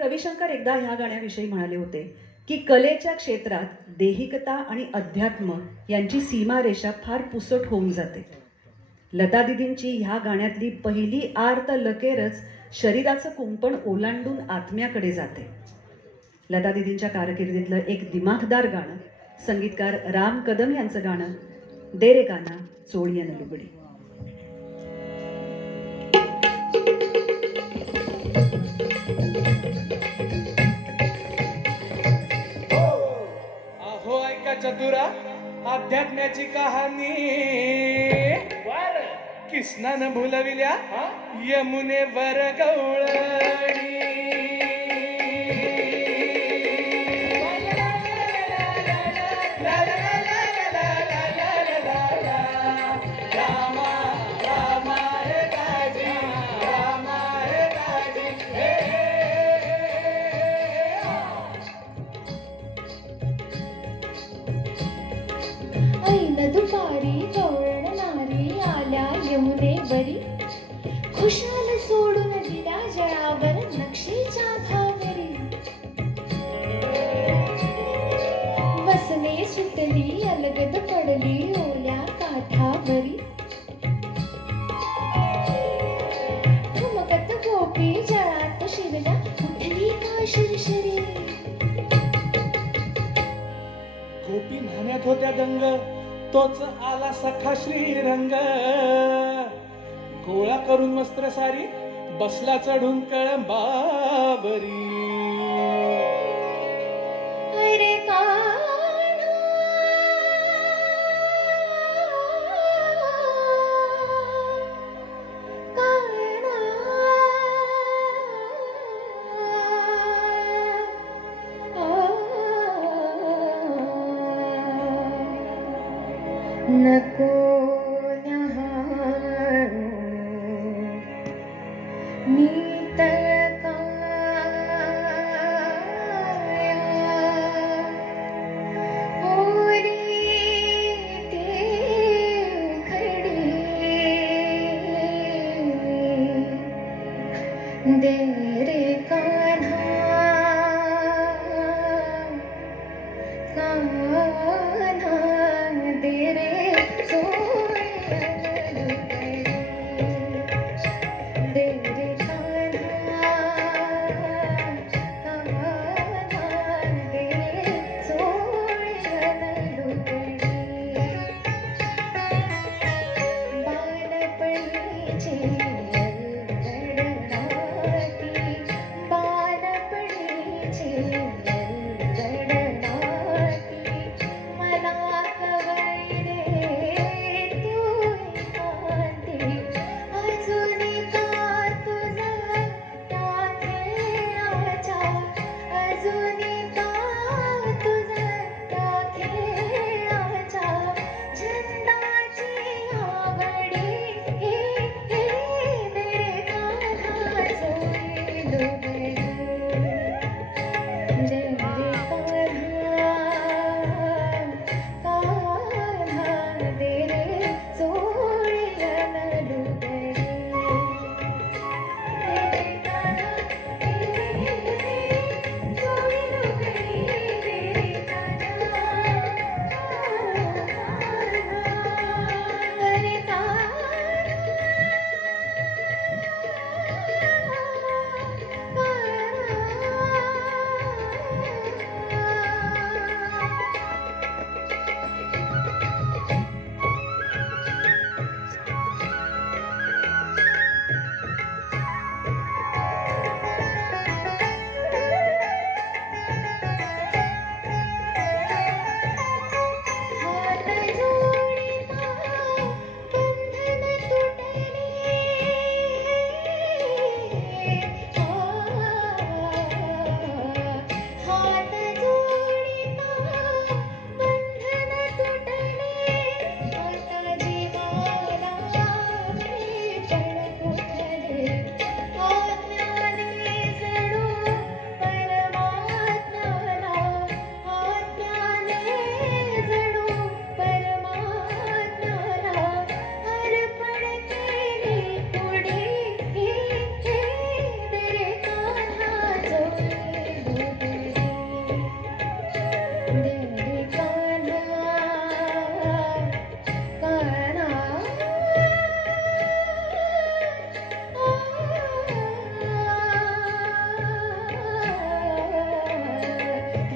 रविशंकर एकदा ह्या गाण्याविषयी म्हणाले होते की कलेच्या क्षेत्रात देहिकता आणि अध्यात्म यांची सीमारेषा फार पुसट होऊन जाते. लता दिदींची ह्या गाण्यातली पहिली आर्त लकेरच शरीराचं कुंपण ओलांडून आत्म्याकडे जाते. लता दिदींच्या कारकिर्दीतलं एक दिमाखदार गाणं, संगीतकार राम कदम यांचं गाणं, दे रे काना चोळीयन लुगडी. अहो ऐका चतुरा अध्यात्म्याची कहाणी, कृष्णानं भुलविल्या यमुनेवर गवळणी. दुपारी गवळणारी आल्या यमुनेवरी, खुशाल सोडून दिल्या जळावर नक्षीच्या धावरी. वसने सुटली अलगद पडली ओल्या काठावरी. ठुमकत गोपी जळात शिरल्या उठली का शिरशिरी. गोपी न्हाण्यात होत्या दंग, तोच आला सखा श्रीरंग. गोळा करून वस्त्र सारी बसला चढून कळंबावरी. अरे कान्हा कान्हा नको नहाळू मी तर काया. ओरी ते खडी दे रे कान्हा कान्हा दे रे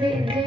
रे रे